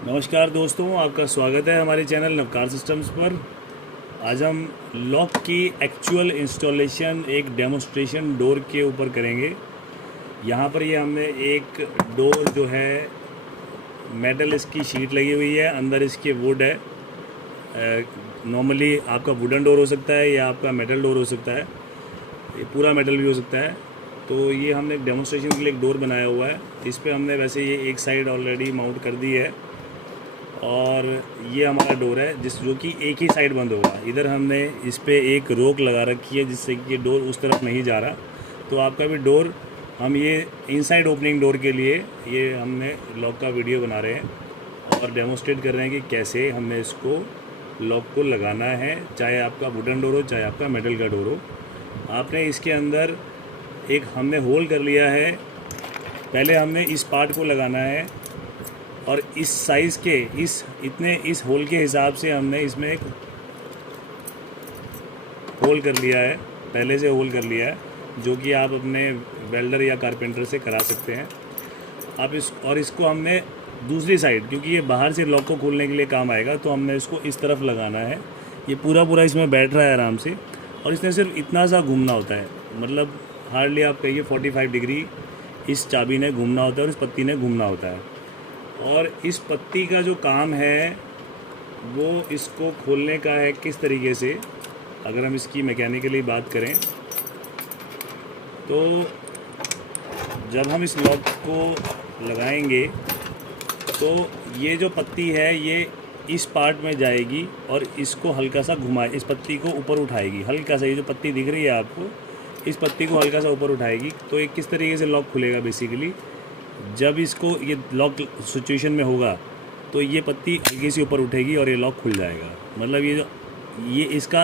नमस्कार दोस्तों, आपका स्वागत है हमारे चैनल नवकार सिस्टम्स पर। आज हम लॉक की एक्चुअल इंस्टॉलेशन एक डेमोस्ट्रेशन डोर के ऊपर करेंगे। यहाँ पर ये हमने एक डोर जो है मेटल इसकी शीट लगी हुई है, अंदर इसके वुड है। नॉर्मली आपका वुडन डोर हो सकता है या आपका मेटल डोर हो सकता है, ये पूरा मेटल भी हो सकता है। तो ये हमने एक डेमोस्ट्रेशन के लिए एक डोर बनाया हुआ है। इस पर हमने वैसे ये एक साइड ऑलरेडी माउंट कर दी है और ये हमारा डोर है जो कि एक ही साइड बंद होगा। इधर हमने इस पे एक रोक लगा रखी है जिससे कि ये डोर उस तरफ नहीं जा रहा। तो आपका भी डोर हम ये इनसाइड ओपनिंग डोर के लिए ये हमने लॉक का वीडियो बना रहे हैं और डेमोस्ट्रेट कर रहे हैं कि कैसे हमने इसको लॉक को लगाना है, चाहे आपका वुडन डोर हो चाहे आपका मेटल का डोर हो। आपने इसके अंदर एक हमने होल कर लिया है। पहले हमने इस पार्ट को लगाना है और इस साइज़ के इस होल के हिसाब से हमने इसमें एक होल कर लिया है, पहले से होल कर लिया है, जो कि आप अपने वेल्डर या कारपेंटर से करा सकते हैं। आप इसको हमने दूसरी साइड, क्योंकि ये बाहर से लॉक को खोलने के लिए काम आएगा, तो हमने इसको इस तरफ लगाना है। ये पूरा इसमें बैठ रहा है आराम से और इसमें सिर्फ इतना सा घूमना होता है, मतलब हार्डली आप कहिए 45 डिग्री इस चाबी ने घूमना होता है और इस पत्ती ने घूमना होता है। और इस पत्ती का जो काम है वो इसको खोलने का है किस तरीके से। अगर हम इसकी मैकेनिकली बात करें तो जब हम इस लॉक को लगाएंगे तो ये जो पत्ती है ये इस पार्ट में जाएगी और इसको हल्का सा इस पत्ती को ऊपर उठाएगी, हल्का सा। ये जो पत्ती दिख रही है आपको, इस पत्ती को हल्का सा ऊपर उठाएगी। तो एक किस तरीके से लॉक खुलेगा बेसिकली, जब इसको ये लॉक सिचुएशन में होगा तो ये पत्ती हल्की सी ऊपर उठेगी और ये लॉक खुल जाएगा। मतलब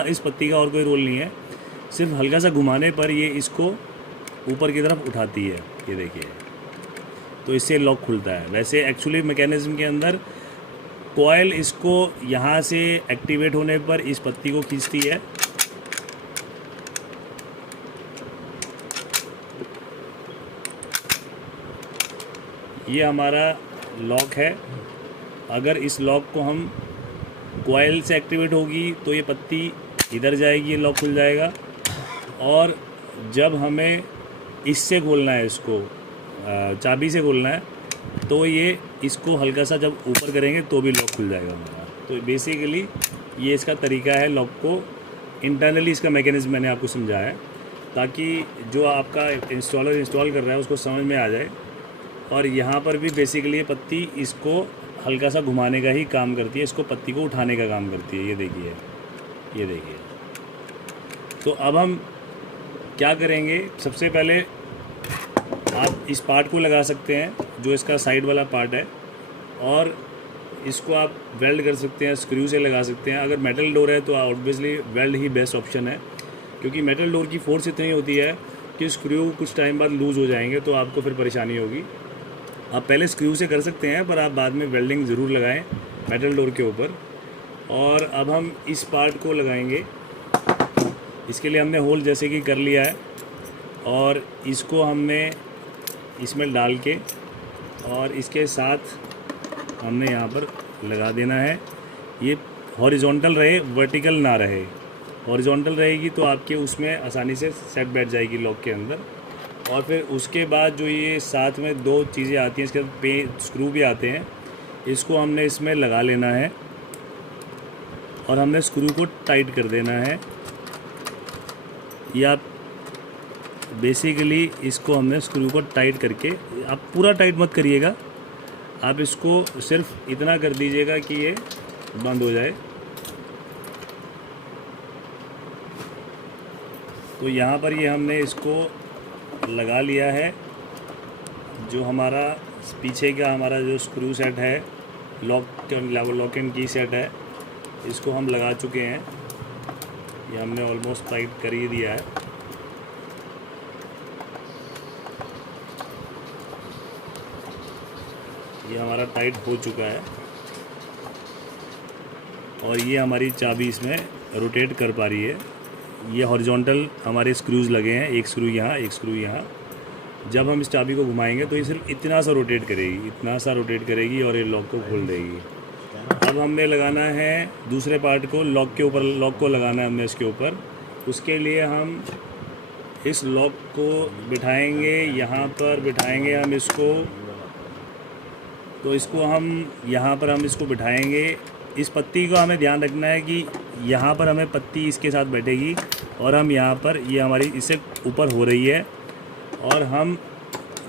इस पत्ती का और कोई रोल नहीं है, सिर्फ हल्का सा घुमाने पर ये इसको ऊपर की तरफ उठाती है, ये देखिए। तो इससे लॉक खुलता है। वैसे एक्चुअली मैकेनिज्म के अंदर कॉइल इसको यहाँ से एक्टिवेट होने पर इस पत्ती को खींचती है। ये हमारा लॉक है। अगर इस लॉक को हम कॉइल से एक्टिवेट होगी तो ये पत्ती इधर जाएगी, ये लॉक खुल जाएगा। और जब हमें इससे खोलना है, इसको चाबी से खोलना है, तो ये इसको हल्का सा जब ऊपर करेंगे तो भी लॉक खुल जाएगा हमारा। तो बेसिकली ये इसका तरीका है लॉक को इंटरनली, इसका मैकेनिज्म मैंने आपको समझाया है ताकि जो आपका इंस्टॉलर इंस्टॉल कर रहा है उसको समझ में आ जाए। और यहाँ पर भी बेसिकली ये पत्ती इसको हल्का सा घुमाने का ही काम करती है, इसको पत्ती को उठाने का काम करती है। ये देखिए, ये देखिए। तो अब हम क्या करेंगे, सबसे पहले आप इस पार्ट को लगा सकते हैं जो इसका साइड वाला पार्ट है, और इसको आप वेल्ड कर सकते हैं, स्क्रू से लगा सकते हैं। अगर मेटल डोर है तो ऑब्वियसली वेल्ड ही बेस्ट ऑप्शन है, क्योंकि मेटल डोर की फोर्स इतनी होती है कि स्क्रू कुछ टाइम बाद लूज़ हो जाएंगे तो आपको फिर परेशानी होगी। आप पहले स्क्रू से कर सकते हैं, पर आप बाद में वेल्डिंग ज़रूर लगाएं मेटल डोर के ऊपर। और अब हम इस पार्ट को लगाएंगे। इसके लिए हमने होल जैसे कि कर लिया है और इसको हमने इसमें डाल के और इसके साथ हमने यहाँ पर लगा देना है। ये हॉरिजॉन्टल रहे, वर्टिकल ना रहे। हॉरिजॉन्टल रहेगी तो आपके उसमें आसानी से सेट बैठ जाएगी लॉक के अंदर। और फिर उसके बाद जो ये साथ में दो चीज़ें आती हैं, इसके स्क्रू भी आते हैं, इसको हमने इसमें लगा लेना है और हमने स्क्रू को टाइट कर देना है। या बेसिकली इसको हमने स्क्रू को टाइट करके, आप पूरा टाइट मत करिएगा, आप इसको सिर्फ इतना कर दीजिएगा कि ये बंद हो जाए। तो यहाँ पर ये हमने इसको लगा लिया है। जो हमारा पीछे का हमारा जो स्क्रू सेट है, लॉक एंड की सेट है, इसको हम लगा चुके हैं। ये हमने ऑलमोस्ट टाइट कर ही दिया है। ये हमारा टाइट हो चुका है और ये हमारी चाबी इसमें रोटेट कर पा रही है। ये हॉरिजॉन्टल हमारे स्क्रूज़ लगे हैं, एक स्क्रू यहाँ, एक स्क्रू यहाँ। जब हम इस चाबी को घुमाएंगे तो ये सिर्फ इतना सा रोटेट करेगी, इतना सा रोटेट करेगी और ये लॉक को खोल देगी। अब हमने लगाना है दूसरे पार्ट को लॉक के ऊपर, लॉक को लगाना है हमने इसके ऊपर। उसके लिए हम इस लॉक को बिठाएंगे, यहाँ पर बिठाएंगे हम इसको। तो इसको हम यहाँ पर हम इसको बिठाएंगे। इस पत्ती को हमें ध्यान रखना है कि यहाँ पर हमें पत्ती इसके साथ बैठेगी और हम यहाँ पर ये हमारी इससे ऊपर हो रही है और हम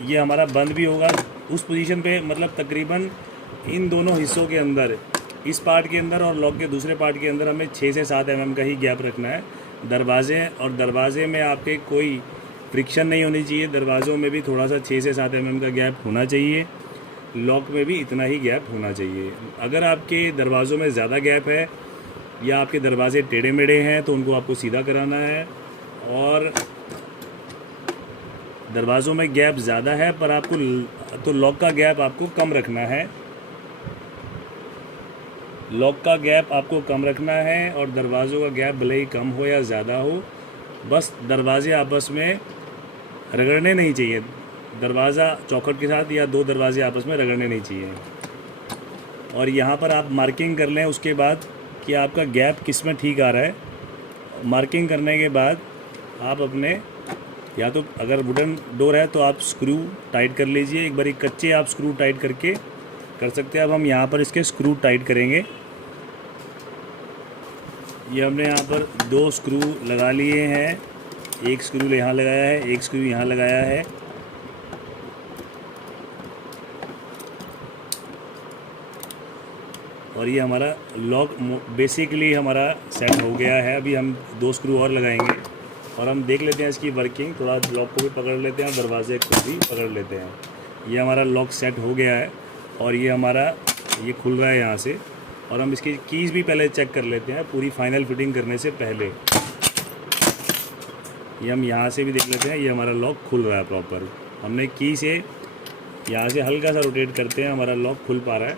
ये हमारा बंद भी होगा उस पोजीशन पे, मतलब तकरीबन इन दोनों हिस्सों के अंदर, इस पार्ट के अंदर और लॉक के दूसरे पार्ट के अंदर हमें 6 से 7 mm का ही गैप रखना है। दरवाजे में आपके कोई फ्रिक्शन नहीं होनी चाहिए, दरवाज़ों में भी थोड़ा सा 6 से 7 mm का गैप होना चाहिए, लॉक में भी इतना ही गैप होना चाहिए। अगर आपके दरवाज़ों में ज़्यादा गैप है या आपके दरवाजे टेढ़े मेढ़े हैं तो उनको आपको सीधा कराना है, और दरवाज़ों में गैप ज़्यादा है पर आपको तो लॉक का गैप आपको कम रखना है, लॉक का गैप आपको कम रखना है। और दरवाज़ों का गैप भले ही कम हो या ज़्यादा हो, बस दरवाजे आपस में रगड़ने नहीं चाहिए, दरवाज़ा चौखट के साथ या 2 दरवाजे आपस में रगड़ने नहीं चाहिए। और यहाँ पर आप मार्किंग कर लें उसके बाद कि आपका गैप किस में ठीक आ रहा है। मार्किंग करने के बाद आप अपने, या तो अगर वुडन डोर है तो आप स्क्रू टाइट कर लीजिए, एक बार कच्चे आप स्क्रू टाइट करके कर सकते हैं। अब हम यहाँ पर इसके स्क्रू टाइट करेंगे। ये हमने यहाँ पर 2 स्क्रू लगा लिए हैं, एक स्क्रू यहाँ लगाया है, एक स्क्रू यहाँ लगाया है। और ये हमारा लॉक बेसिकली हमारा सेट हो गया है। अभी हम 2 स्क्रू और लगाएंगे और हम देख लेते हैं इसकी वर्किंग, थोड़ा लॉक को भी पकड़ लेते हैं, दरवाजे को भी पकड़ लेते हैं। ये हमारा लॉक सेट हो गया है और ये हमारा ये खुल रहा है यहाँ से। और हम इसकी कीज़ भी पहले चेक कर लेते हैं पूरी फाइनल फिटिंग करने से पहले। ये हम यहाँ से भी देख लेते हैं, ये हमारा लॉक खुल रहा है प्रॉपर। हमने की से यहाँ से हल्का सा रोटेट करते हैं, हमारा लॉक खुल पा रहा है।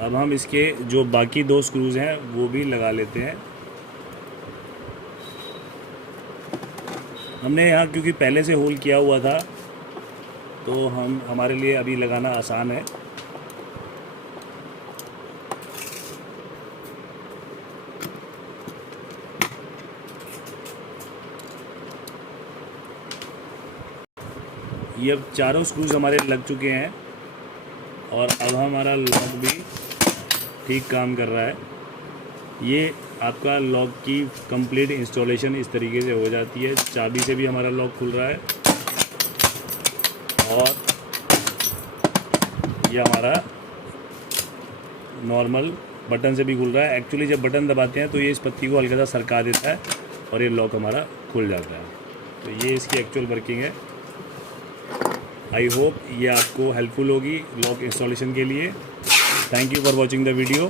अब हम इसके जो बाकी 2 स्क्रूज़ हैं वो भी लगा लेते हैं। हमने यहाँ क्योंकि पहले से होल किया हुआ था तो हमारे लिए अभी लगाना आसान है। ये अब चारों स्क्रूज हमारे लग चुके हैं और अब हमारा लॉक भी ठीक काम कर रहा है। ये आपका लॉक की कंप्लीट इंस्टॉलेशन इस तरीके से हो जाती है। चाबी से भी हमारा लॉक खुल रहा है और ये हमारा नॉर्मल बटन से भी खुल रहा है। एक्चुअली जब बटन दबाते हैं तो ये इस पत्ती को हल्का सा सरका देता है और ये लॉक हमारा खुल जाता है। तो ये इसकी एक्चुअल वर्किंग है। आई होप ये आपको हेल्पफुल होगी लॉक इंस्टॉलेशन के लिए। Thank you for watching the video.